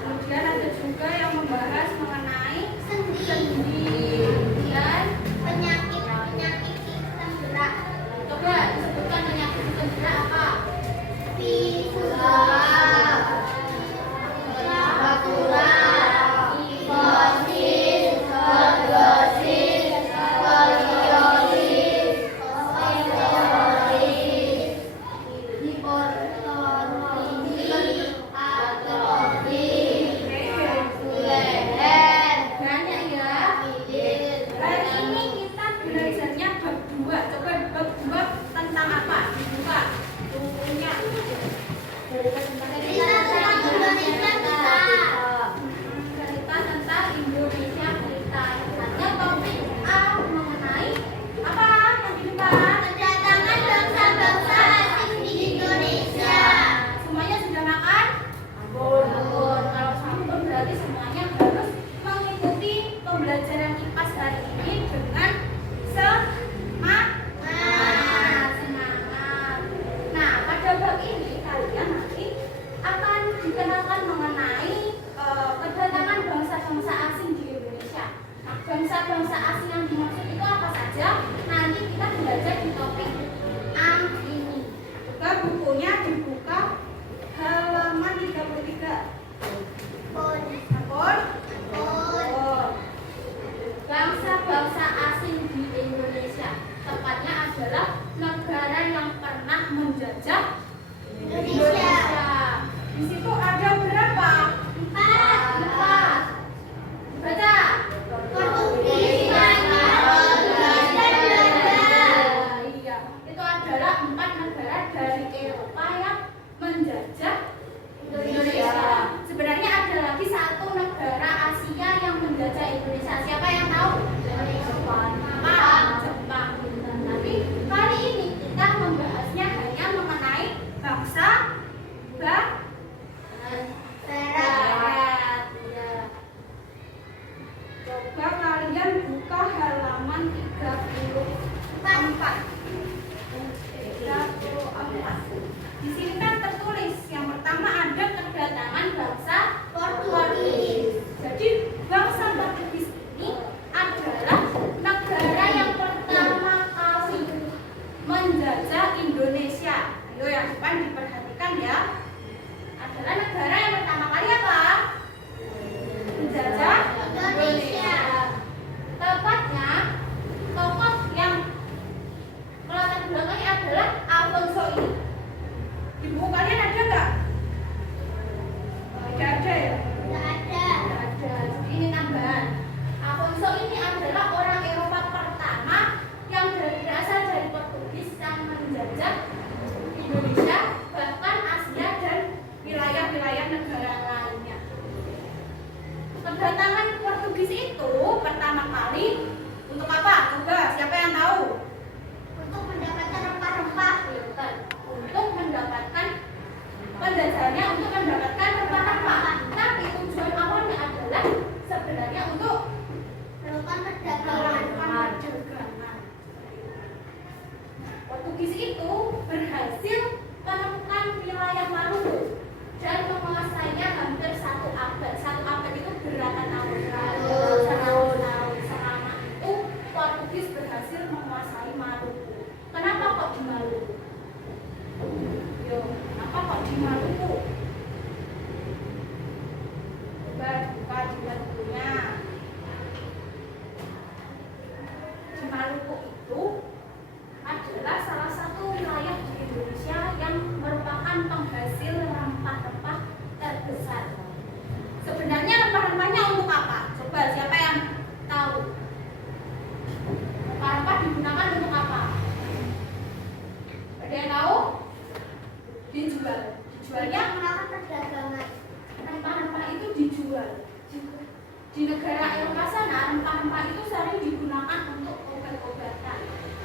Kemudian ada juga yang membahas mengenai sendi dan penyakit sistem gerak. Coba disebutkan penyakit sistem gerak apa? Fisura, kifosis, gordosis, skoliosis, osteoporosis, hipotonis, atrofis, leher. Banyak ya. Hari ini kita belajarnya bab 2. Coba bab 2 tentang apa? Dibuka bukunya. Cerita tentang Indonesia kita. Hanya topik A mengenai apa yang dibuka? Kedatangan bangsa-bangsa asing di Indonesia. Semuanya sudah makan? Belum. Kalau sambung berarti semuanya harus mengikuti pembelajaran IPAS hari ini dengan semangat. Nah, pada bab ini kalian nanti akan dikenalkan mengenai kedatangan bangsa-bangsa asing di Indonesia. Nah, bangsa-bangsa asing yang dimaksud itu apa saja? Nanti kita belajar di topik A ini. Coba bukunya dibuka halaman 33. Bangsa-bangsa asing di Indonesia, tepatnya adalah negara yang pernah menjajah Indonesia. Di situ ada berapa? 4. Baca. Portugis, Spanyol, Portugis, dan Belanda. Iya, itu adalah 4 negara dari Eropa yang menjajah Indonesia. Sebenarnya ada lagi satu negara Asia yang menjajah Indonesia. Siapa yang tahu? Jepang. Tapi kali ini kita membahasnya hanya mengenai bangsa barat. Coba kalian buka halaman 34. Di sini kan tertulis yang pertama ada kedatangan bangsa Portugis. Jadi bangsa Portugis ini adalah negara yang pertama kali menjajah Indonesia. Ayo yang depan diperhatikan ya. Adalah negara yang pertama kali apa? Menjajah Indonesia. Tepatnya tokoh yang melatar belakangi adalah Alfonso ini. Di buku kalian ada nggak? Tidak ada ya? Tidak ada. Ini tambahan. Alfonso ini adalah orang Eropa pertama yang berasal dari Portugis yang menjajah Indonesia, bahkan Asia dan wilayah-wilayah negara lainnya. Kedatangan Portugis itu pertama kali untuk apa? Coba siapa yang tahu? Untuk mendapatkan rempah-rempah. Untuk mendapatkan penjajahannya, untuk mendapatkan rempah-rempah. Tapi tujuan awalnya adalah sebenarnya untuk melakukan perdagangan. Portugis itu berhasil menemukan wilayah Maluku dan menguasainya hampir 1 abad. 1 abad itu berapa tahun? Selama itu Portugis berhasil menguasai Maluku. Kenapa kok di Maluku? Kenapa kok di Maluku? Coba buka di bukunya. Di Maluku itu adalah salah satu wilayah di Indonesia yang merupakan penghasil rempah-rempah terbesar. Sebenarnya rempah-rempahnya untuk apa? Coba siapa yang tahu? Rempah-rempah digunakan untuk apa? Ada yang tahu? Dijual. Dijualnya melakukan perdagangan. Rempah-rempah itu dijual. Di negara Eropa sana, rempah-rempah itu sering digunakan untuk obat-obatan.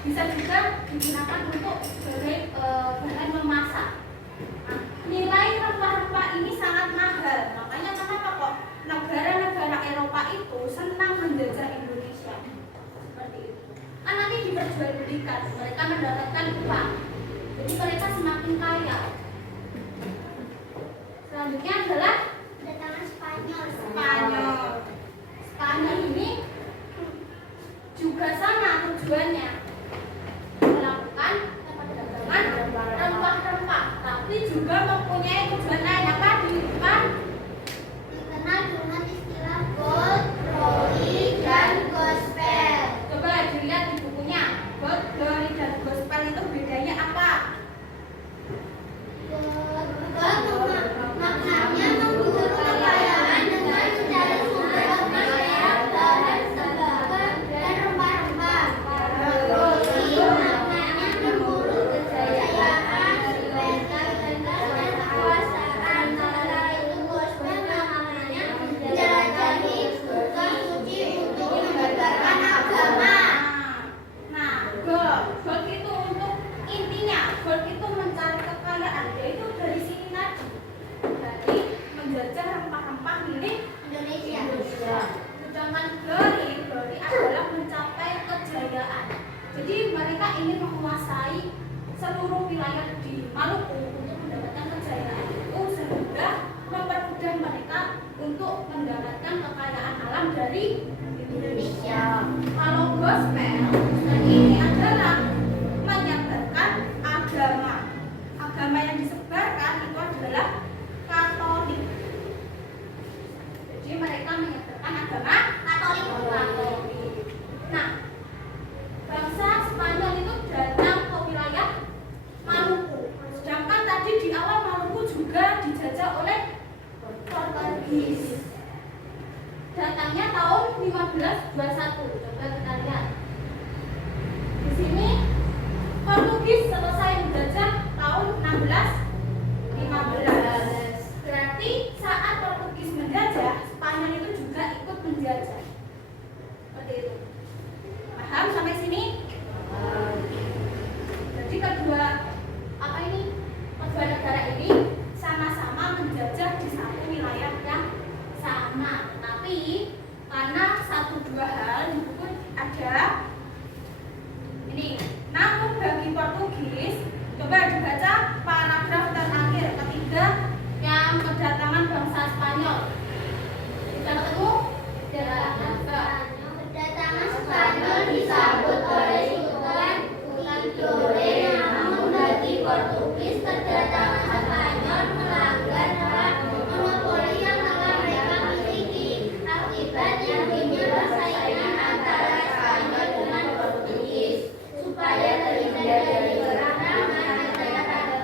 Bisa juga digunakan untuk sebagai bahan memasak. Nah, nilai rempah-rempah ini sangat mahal. Makanya kenapa kok negara-negara Eropa itu senang menjajah Indonesia? Seperti itu. Kan nanti diperjualbelikan. Mereka mendapatkan uang. Jadi mereka semakin kaya. Selanjutnya adalah kedatangan Spanyol. Spanyol ini juga sama tujuannya, melakukan perdagangan rempah-rempah, tapi juga mempunyai tujuan lain. Apa di depan? Dikenal dengan istilah gold, glory, dan gospel. Coba dilihat di bukunya. Gold, glory, dan gospel itu bedanya apa? Maknanya memburu kekayaan dengan mencari sumber emas, perak, tembaga, dan rempah-rempah. Glory maknanya memburu kejayaan, spektakel, dan kekuasaan. Sementara itu gospel maknanya menjelajahi surga suci untuk menyebarkan agama. Nah, gold itu untuk intinya, gold itu mencari kekayaan, yaitu dari sini tadi, dari menjajah rempah-rempah milik Indonesia. Sedangkan glory adalah mencapai kejayaan. Jadi mereka ingin menguasai seluruh wilayah di Maluku untuk mendapatkan kejayaan itu, sehingga mempermudah mereka untuk mendapatkan kekayaan alam dari Indonesia. Kalau gospel ini adalah menyebarkan agama. Agama yang disebarkan itu adalah Katolik. Jadi mereka menyebarkan agama Katolik. Nah, bangsa Spanyol itu datang ke wilayah Maluku. Sedangkan tadi di awal Maluku juga dijajah oleh Portugis. Datangnya tahun 1521. Coba kita lihat. Di sini Portugis selesai menjajah tahun 1615. Berarti saat Portugis menjajah, Spanyol itu juga ikut menjajah. Seperti itu. Paham sampai sini? Jadi kedua negara ini sama-sama menjajah di satu wilayah yang sama. Tetapi karena satu dua hal di buku ada ini. Namun bagi Portugis, coba dibaca paragraf terakhir ketiga yang kedatangan bangsa Spanyol. Kita ketemu? Kedatangan Spanyol disambut oleh Sultan Tidore, namun bagi Portugis kedatangan Spanyol melanggar hak monopoli yang telah mereka miliki. Akibatnya timbul persaingan antara Spanyol dengan Portugis. Supaya terhindar dari peperangan antara kedatangan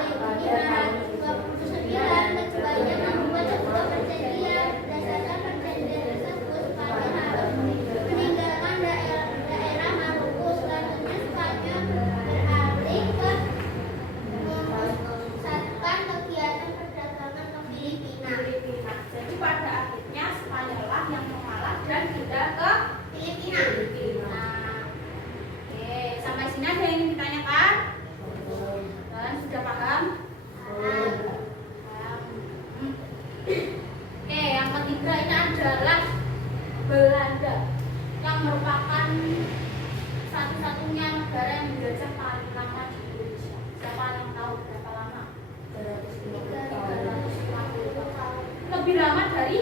1529, keduanya membuat sebuah perjanjian. Berdasarkan perjanjian tersebut, Spanyol harus meninggalkan daerah Maluku. Selanjutnya Spanyol beralih ke memusatkan kegiatan perdagangan ke Filipina. Jadi pada akhirnya Spanyol lah yang mengalah dan pindah ke Filipina. Oke, sampai sini ada yang ingin ditanyakan? Dan sudah paham? Paham. Oke, yang ketiga ini adalah Belanda, yang merupakan satu-satunya negara yang menjajah paling lama di Indonesia. Siapa yang tahu berapa lama? 350 tahun. Lebih lama dari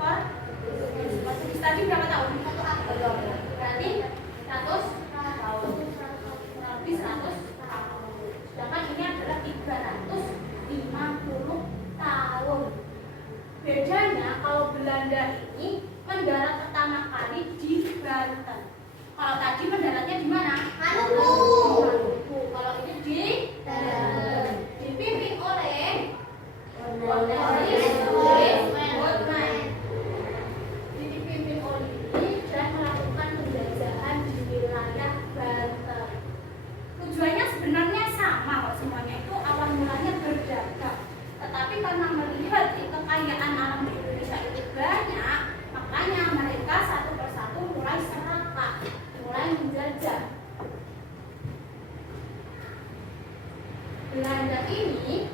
Portugis. Tadi berapa tahun? 1 abad. Berarti 100 tahun. Lebih 100 tahun. Sedangkan ini adalah 350 tahun. Bedanya kalau Belanda ini mendarat pertama kali di Banten. Kalau tadi mendaratnya di mana? Maluku. Kalau ini di Banten. Dipimpin oleh dipimpin oleh dan melakukan penjajahan di wilayah Banten. Tujuannya sebenarnya sama kok, semuanya itu awal mulanya berdagang. Tetapi karena melihat kekayaan alam di Indonesia itu banyak, makanya mereka satu persatu mulai serakah, mulai menjajah. Belanda ini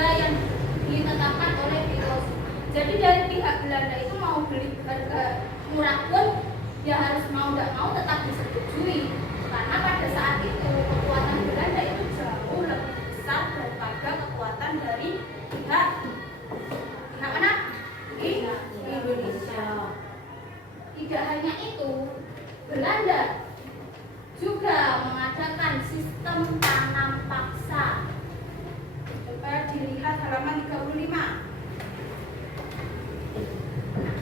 harga yang ditetapkan oleh VOC. Jadi dari pihak Belanda itu mau beli harga murah pun ya harus mau tidak mau tetap disetujui, karena pada saat itu kekuatan Belanda itu jauh lebih besar daripada kekuatan dari pihak mana di Indonesia. Tidak hanya itu, Belanda juga mengadakan sistem tanam paksa. Coba dilihat halaman 35.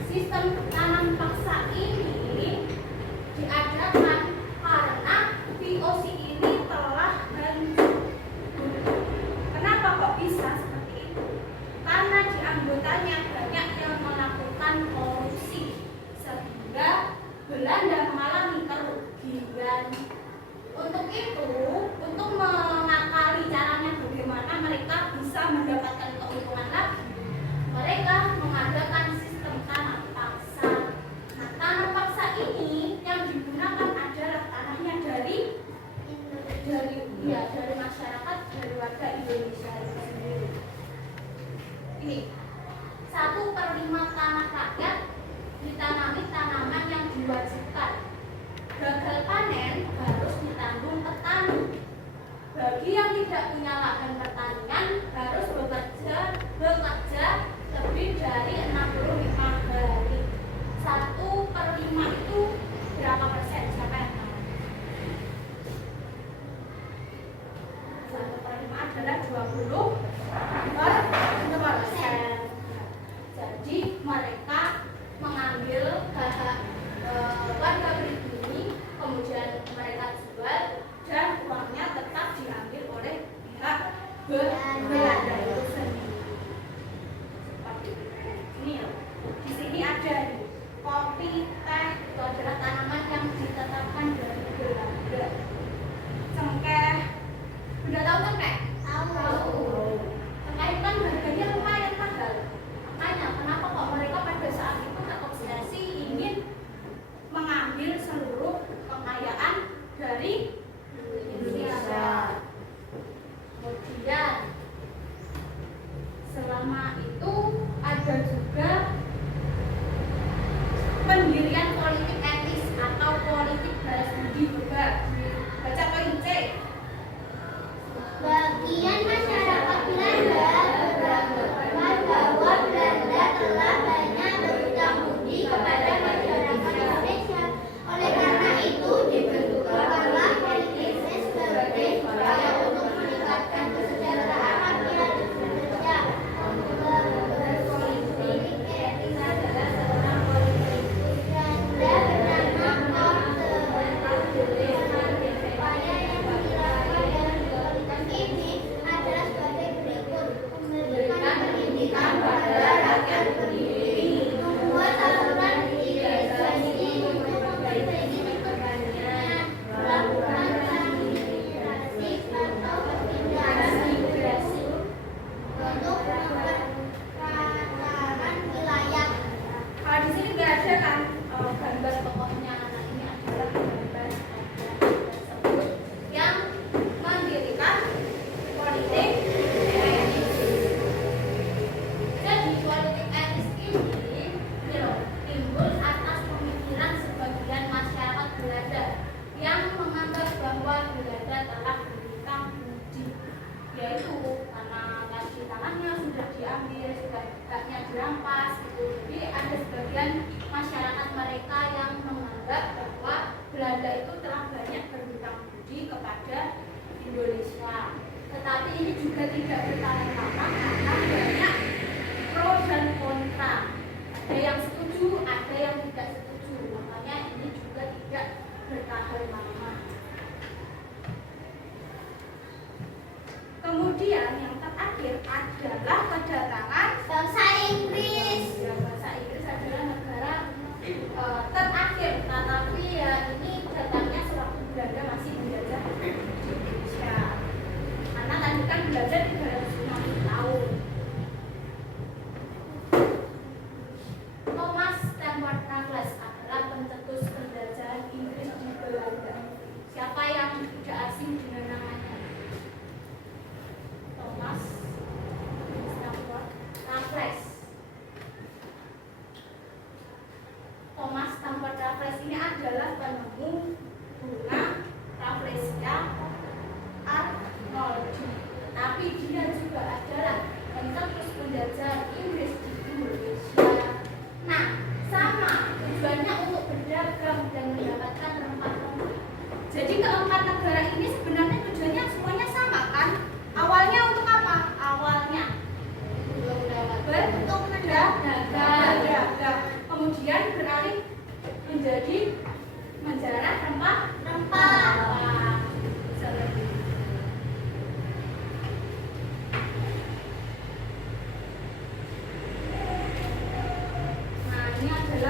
Sistem tanam paksa ini diadakan karena VOC ini telah hancur. Kenapa kok bisa seperti itu? Karena di anggotanya banyak yang melakukan korupsi, sehingga Belanda mengalami kerugian. Untuk itu, untuk mengakali caranya bagaimana mereka bisa mendapatkan keuntungan lagi, mereka mengadakan sistem tanam paksa. Nah, tanam paksa ini yang digunakan adalah tanahnya dari masyarakat, dari warga Indonesia itu sendiri. Ini 1/5 tanah rakyat ditanami tanaman yang diwajibkan. Gagal panen harus ditanggung petani. Bagi yang tidak punya lahan pertanian harus bekerja lebih dari 65 hari. 1/5 itu berapa persen? Siapa yang tahu? 1/5 adalah 20%. Jadi mereka mengambil warga pribumi, kemudian mereka jual dan uangnya tetap diambil oleh pihak Belanda itu sendiri. Seperti ini ya. Di sini ada nih, kopi, teh itu adalah tanaman yang ditetapkan dari Belanda. Cengkeh, udah tahu cengkeh? Tahu. Cengkeh kan harganya lumayan mahal. Makanya kenapa kok mereka pada saat itu terobsesi ingin mengambil seluruh kekayaan dari Indonesia. Kemudian selama itu ada juga pendirian politik etis atau politik balas budi. Baca poin C. Bagian masyarakat Belanda beranggapan bahwa Belanda telah banyak berhutang budi kepada masyarakat Indonesia. Oleh karena itu dibentuklah politik sebagai upaya untuk meningkatkan kesejahteraan rakyat Indonesia. Berpolitik etis adalah seorang politikus Belanda bernama upaya yang dilakukan dalam politik ini adalah sebagai berikut: memberikan pendidikan pada rakyat berdiri, membuat saluran irigasi untuk memperbaiki pertanian, melakukan sanitasi atau perpindahan migrasi untuk pemerataan wilayah. Kalau di sini nggak ada kan gambar tokohnya. Anak ini adalah gambar tersebut yang mendirikan politik etis. Jadi politik etis ini timbul atas pemikiran sebagian masyarakat Belanda yang menganggap bahwa Belanda telah berhutang budi, yaitu karena tadi tanahnya sudah diambil, sudah haknya dirampas gitu. Jadi ada sebagian masyarakat mereka yang menganggap bahwa Belanda itu telah banyak berhutang budi kepada Indonesia. Tetapi ini juga tidak bertahan lama karena banyak pro dan kontra. Ada yang setuju, ada yang tidak setuju. Makanya ini juga tidak bertahan lama. Kemudian yang terakhir adalah kedatangan Bangsa Inggris. ya, bahasa Inggris adalah negara terakhir, tetapi ya ini datangnya sewaktu Belanda masih menjajah di Indonesia. Karena tadi kan Belanda 350 tahun. Thomas Stewart Raffles adalah pencetus penjajahan Inggris di Belanda. Siapa yang tidak asing dengan namanya? Thomas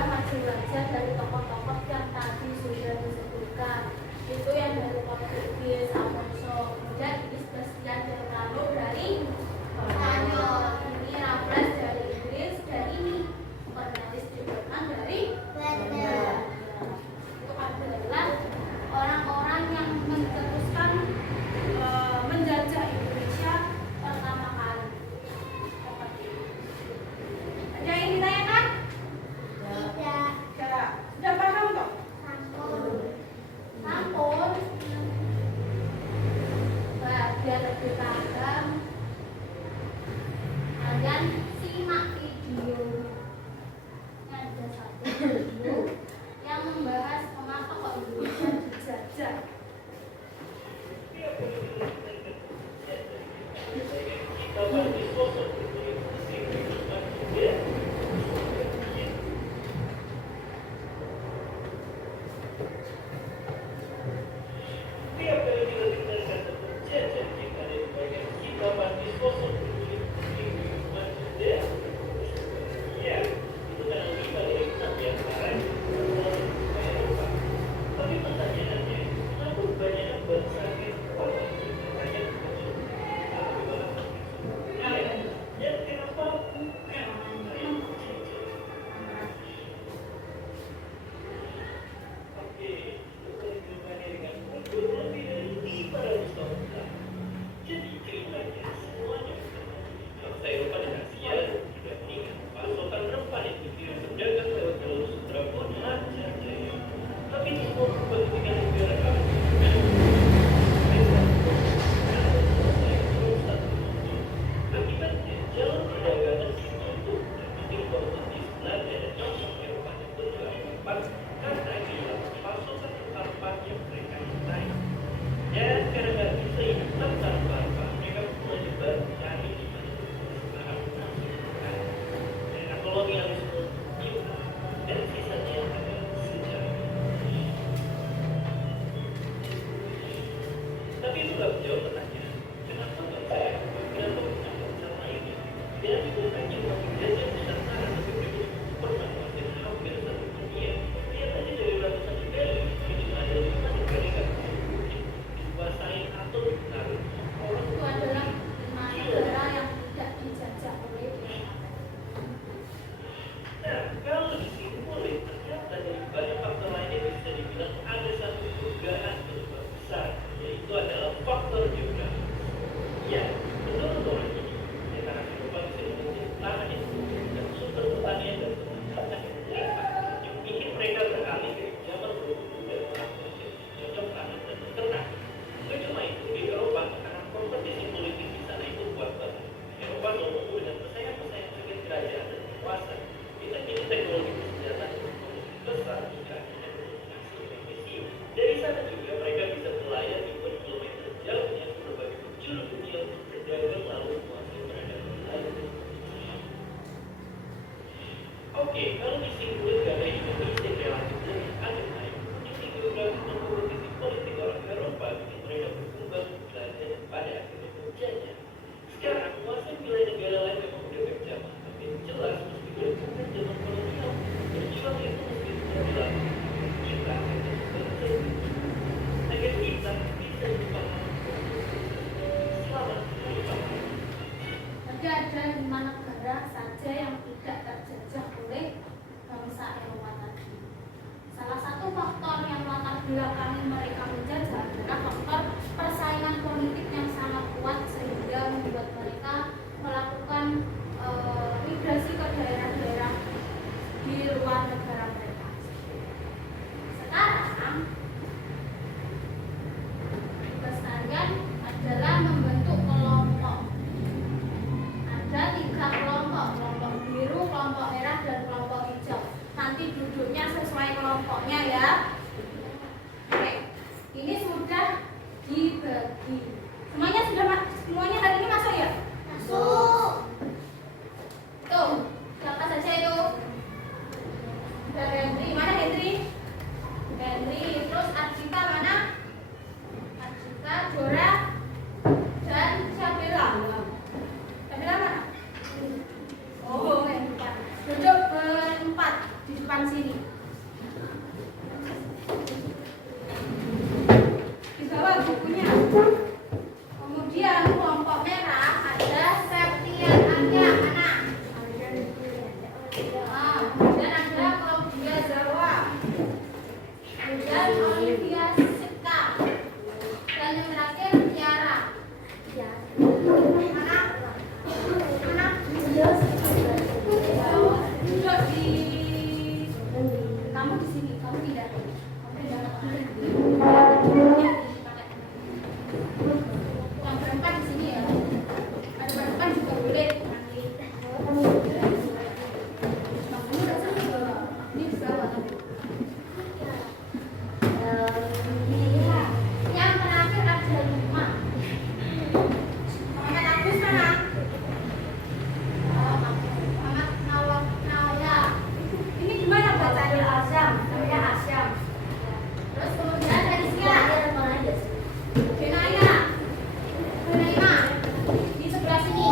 maju-maju dari tokoh-tokoh yang tadi sudah disebutkan. Itu yang dari Portugis, Alfonso, kemudian ini Sebastian Elcano dari Spanyol, ini Raffles dari Inggris, dan ini Cornelis de Berman dari Belanda. Itu adalah orang-orang yang mencetuskan menjajah Indonesia pertama kali. Seperti itu. Ada yang ditanyakan? Tidak. Tidak. Sudah paham kok? Sampun. Sampun. Nah, biar lebih paham, kalian simak video. Ada satu video yang membahas mengapa kok Indonesia dijajah. Itu adalah 5 negara yang tidak dijajah oleh Belanda. Nah, kalau disimpulkan ternyata dari banyak faktor lainnya bisa dibilang ada satu dugaan penyebab besar, yaitu adalah faktor geografis. Ya, menurut orang ini, negara Eropa bisa memiliki tanah yang subur dan sumber pertanian dan peternakan yang melimpah, yang bikin mereka beralih dari zaman berburu dan perang menjadi cocok tanam dan beternak. Bukan cuma itu, di Eropa karena kompetisi politik di sana itu kuat banget. Eropa selalu dengan pesaing-pesaing sebagai kerajaan dan kekuasaan. Kita kini teknologi persenjataan dan ekonomi besar juga akhirnya berdominasi Indonesia. Dari sana juga mereka bisa berlayar di berkilometer jauhnya ke berbagai penjuru dunia untuk berdagang lalu menguasai peradaban lain. Oke, kalau disimpulkan negara Indonesia relatif lebih agak naik, kondisi geografis dan kompetisi politik orang Eropa bikin mereka berkembang, belanja dan pada akhirnya menjajah. Sekarang menguasai wilayah negara lain memang udah berjamaah, tapi jelas mesti berhubungan zaman kolonial. Berjuang itu mesti dilakukan. Kita akan terus bangsa agar kita bisa dipahami. Selamat berpaham. Jadi ada 5 negara saja yang tidak terjajah oleh bangsa Eropa tadi. Salah satu faktor yang latar belakangi mereka menjajah adalah faktor persaingan politik yang sangat kuat sehingga membuat mereka melakukan migrasi ke daerah-daerah di luar negara mereka. Sekarang tugas kalian adalah membentuk kelompok. Ada 3 kelompok, kelompok biru, kelompok merah, dan kelompok hijau. Nanti duduknya sesuai kelompoknya ya. Oke, ini sudah dibagi. Semua Duduk di kamu di sini, kamu tidak. Yang berempat di sini ya. Ada berempat juga boleh nanti. Kamu rasa ini berapa? Yang terakhir ada 5. Muhammad Agus mana? Muhammad Nawaya. Ini gimana bacanya? Asyam, namanya Asyam. Terus kemudian dari sini Benaya. Benaima. Di sebelah sini.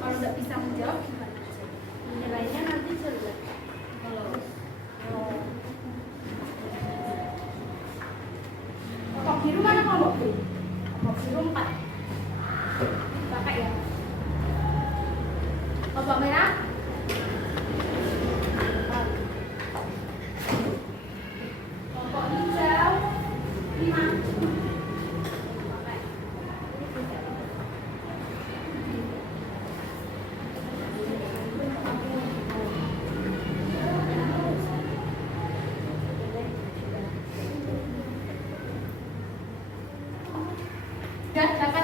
Kalau nggak bisa menjawab gimana? Nilainya nanti jelek. Kelompok biru mana kelompok biru? Kelompok biru 4. Pakai ya. Kelompok merah? Kelompok hijau 5. Pakai. Sudah dapat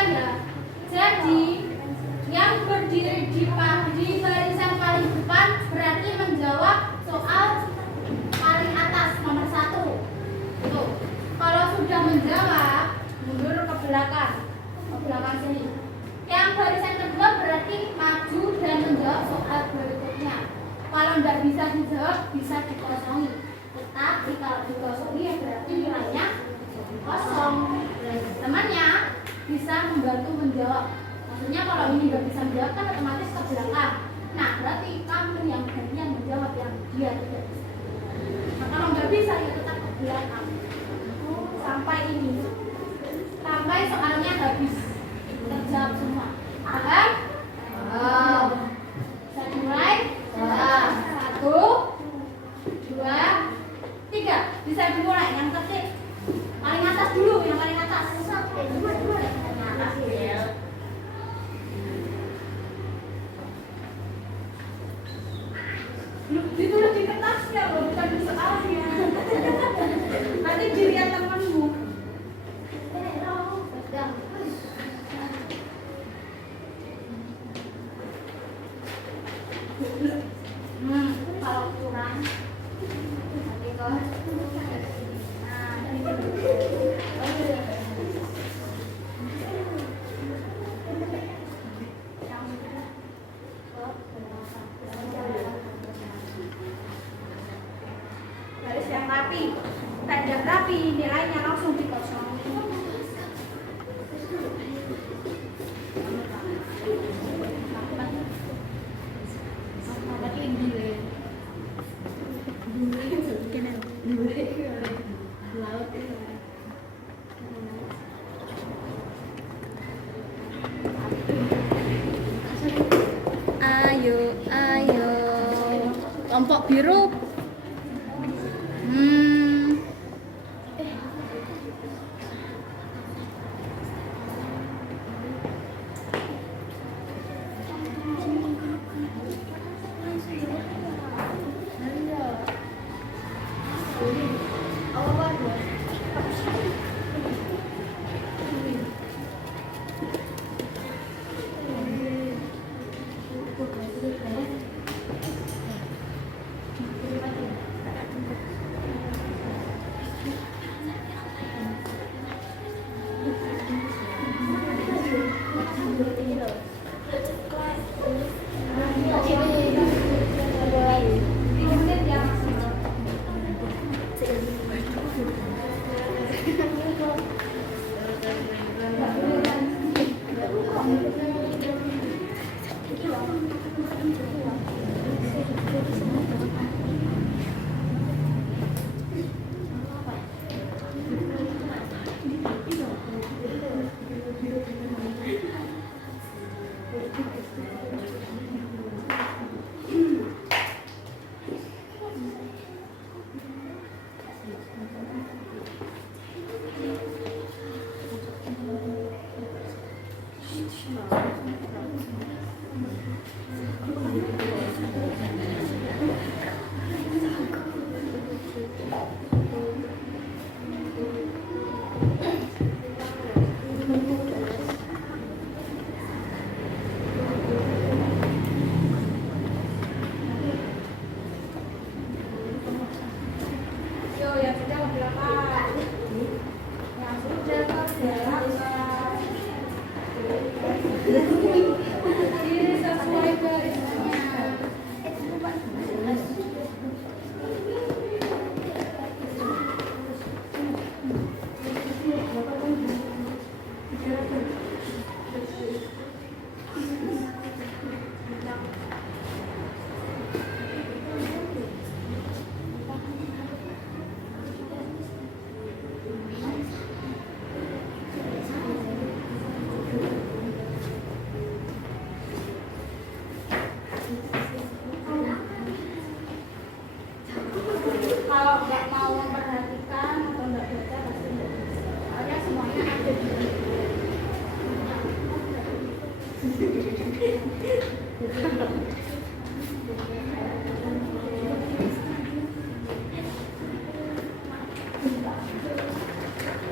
kan ya. Jadi yang berdiri di barisan paling depan berarti menjawab soal paling atas nomor 1. Tuh. Kalau sudah menjawab, mundur ke belakang sini. Yang barisan kedua berarti maju dan menjawab soal berikutnya. Kalau tidak bisa dijawab, bisa dikosongi. Tetapi kalau dikosongi ya berarti nilainya kosong. Temannya bisa membantu menjawab. Maksudnya kalau ini nggak bisa menjawab kan otomatis ke belakang. Nah berarti kamu yang gantian menjawab yang dia tidak bisa. Nah, kalau nggak bisa ya tetap ke belakang. Sampai ini, sampai soalnya habis terjawab semua. Paham? Bisa dimulai? 1, 2, 3. Bisa dimulai. Yang ketik paling atas dulu, yang paling atas. Ditulis di kertasnya loh, bukan di soalnya. Nanti dilihat temanmu. Kalau kurang nanti kok. Garis yang rapi, tajam rapi, nilainya langsung dikosong. Ayo, kelompok biru.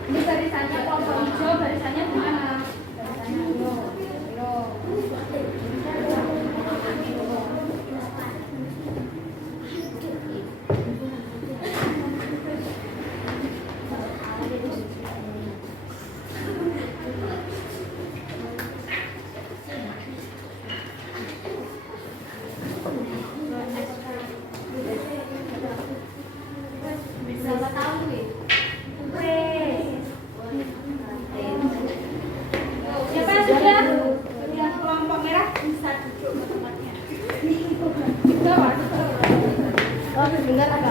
Ini barisannya kelompok hijau, barisannya di mana? Berapa tahun nih? Siapa yang sudah kelompok merah bisa duduk ke tempatnya. Juga waktu. Oh, dengar apa?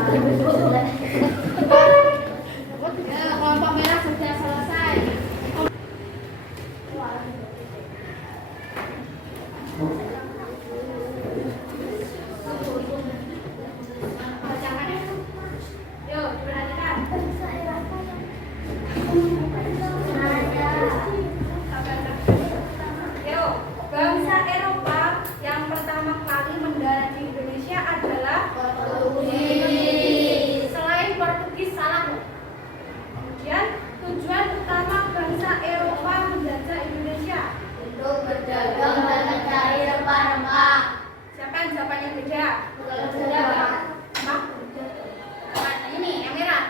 Kelompok merah sudah selesai. Bacakan ya. Yuk, diperhatikan. Yuk, bangsa Eropa yang pertama kali mendarat di Indonesia adalah selain Portugis salah loh. Kemudian tujuan utama bangsa Eropa menjajah Indonesia. Untuk berdagang dan mencari rempah-rempah. Siapa yang jawabannya beda? Berdagang. Mak? Nah, ini yang merah.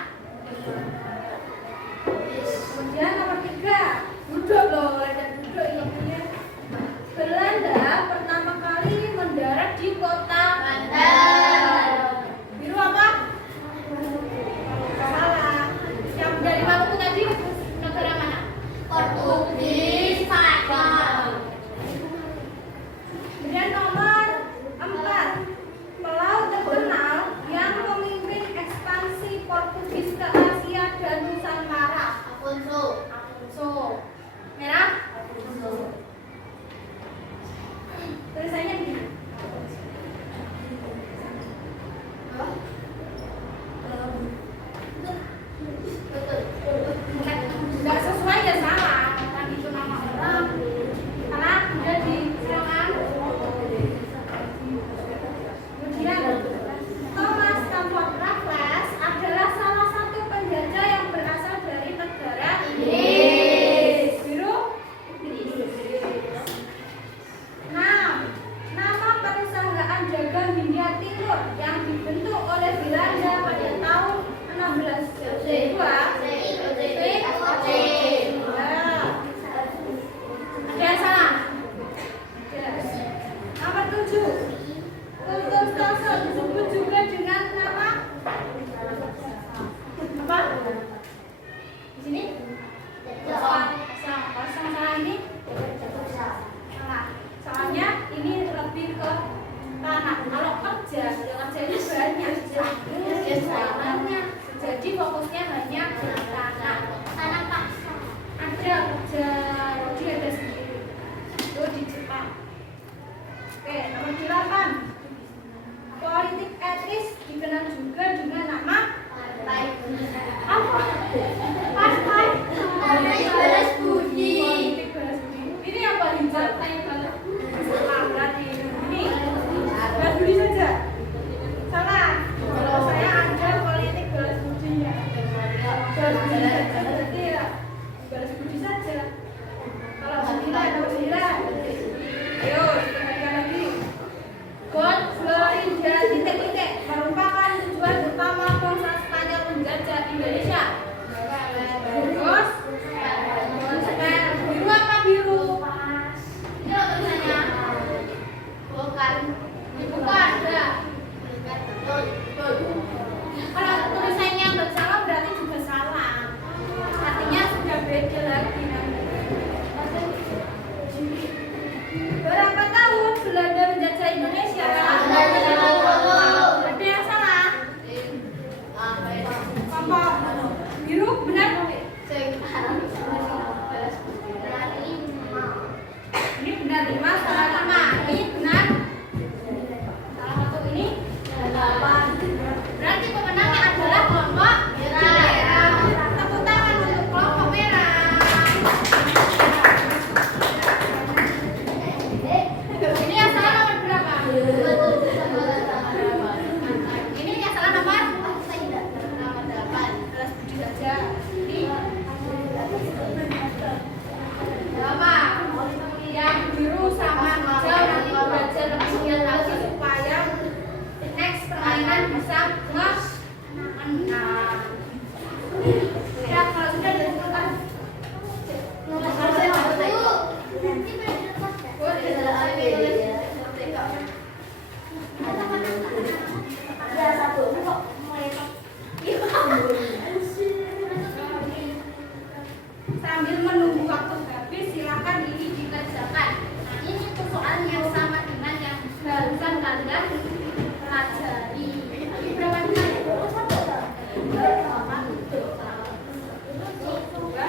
Kemudian nomor 3, duduk loh, ada duduk ilmunya. Belanda pertama kali mendarat di kota Banten. biru apa? Salah. Yang dari Maluku tadi negara mana? Portugis, Spanyol. Kemudian nomor 4, pelaut terkenal yang memimpin ekspansi Portugis ke Asia dan Nusantara. Afonso. Alfonso. Merah? Tulisannya begini. Nggak sesuai ya salah. Kan itu nama orang. Karena udah disilakan. Kemudian Thomas Stamford Raffles adalah salah satu penjajah yang berasal dari negara Inggris. Biru. 6. Nama perusahaan dagang Hindia Timur yang dibentuk oleh Belanda pada tahun 1602. Ada yang salah? Nomor 7. Kultur Stelsel disebut juga dengan nama apa? Di sini? Salah. Salah ini? Salah. Soalnya ini lebih ke tanah. Kalau kerja, ya kerjanya banyak. Jalannya. Jadi fokusnya hanya ke tanah. Tanah paksa. Ada kerja rodi ada sendiri. Itu di Jepang. Oke, nomor 8. Politik etis dikenal juga dengan nama Partai apa? Partai Balas Budi. Politik balas budi. Ini yang paling partai balas budi. Salah berarti. Ini balas budi saja. Salah. Kalau saya ada politik balas budinya. Balas budi saja berarti ya balas budi saja. Kalau 9, nomor 9. Ayo, diperhatikan lagi. God Florinda titik-titik merupakan tujuan utama bangsa Spanyol menjajah Indonesia. Terus, biru apa biru? Ini loh tulisannya. Bukan. Bukan, ada. Betul. Kalau tulisannya nggak salah berarti juga salah.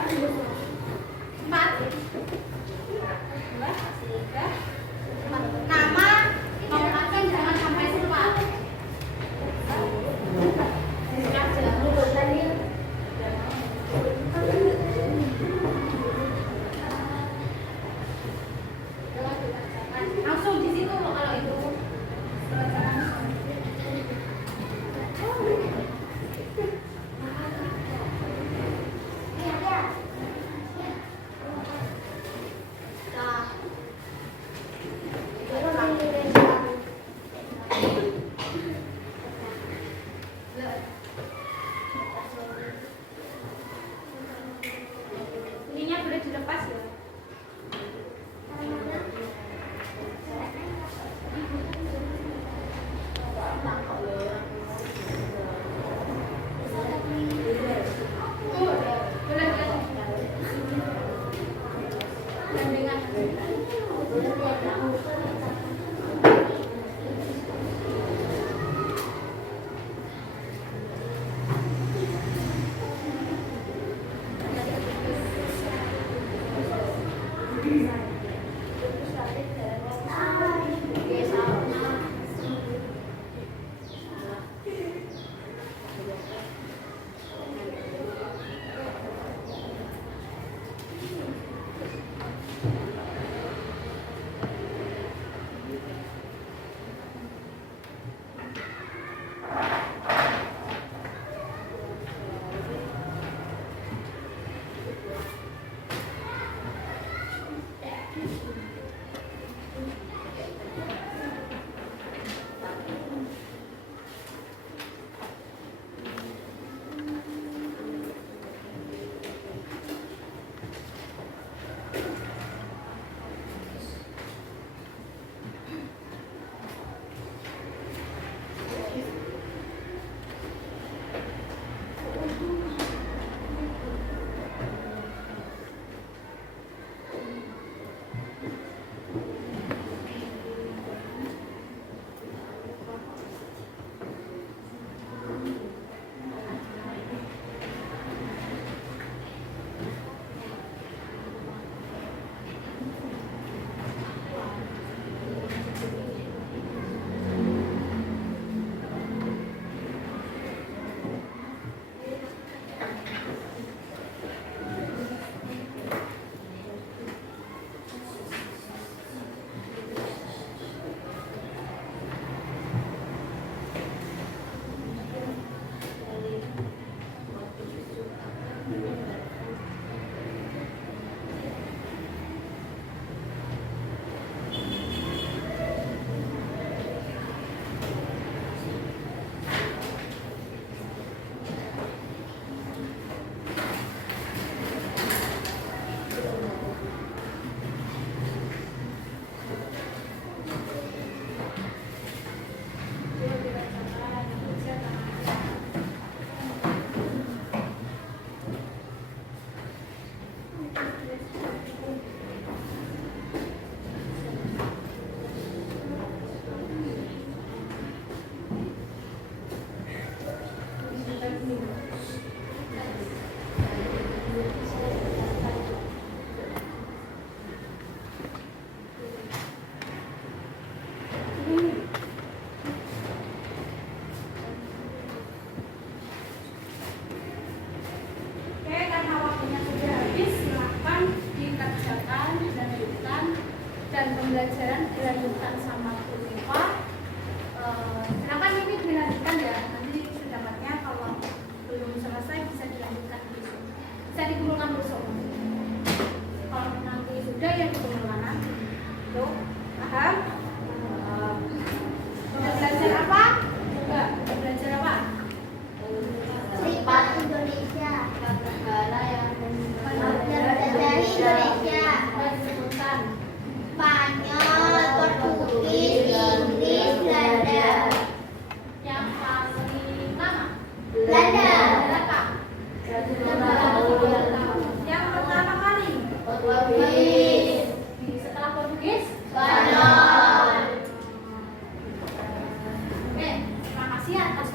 Empat. Dua, tiga. Nama menggunakan jangan sampai lupa. Langsung di situ kalau itu. Ininya boleh dilepas ya. Pembelajaran dilanjutkan sama Bu Eva. Silakan ini dilanjutkan ya. Nanti pendapatnya kalau belum selesai bisa dilanjutkan besok. Bisa dikumpulkan besok. Kalau nanti sudah yang dikumpulkan nanti. Tuh, paham? Belajar apa? Enggak, belajar apa? Sifat Indonesia. Negara yang Dari Indonesia. disebutkan. Spanyol, Portugis, Inggris, Belanda. Yang paling lama. Belanda. Berapa? Yang pertama kali. Portugis. Setelah Portugis. Spanyol. Oke, terima kasih atas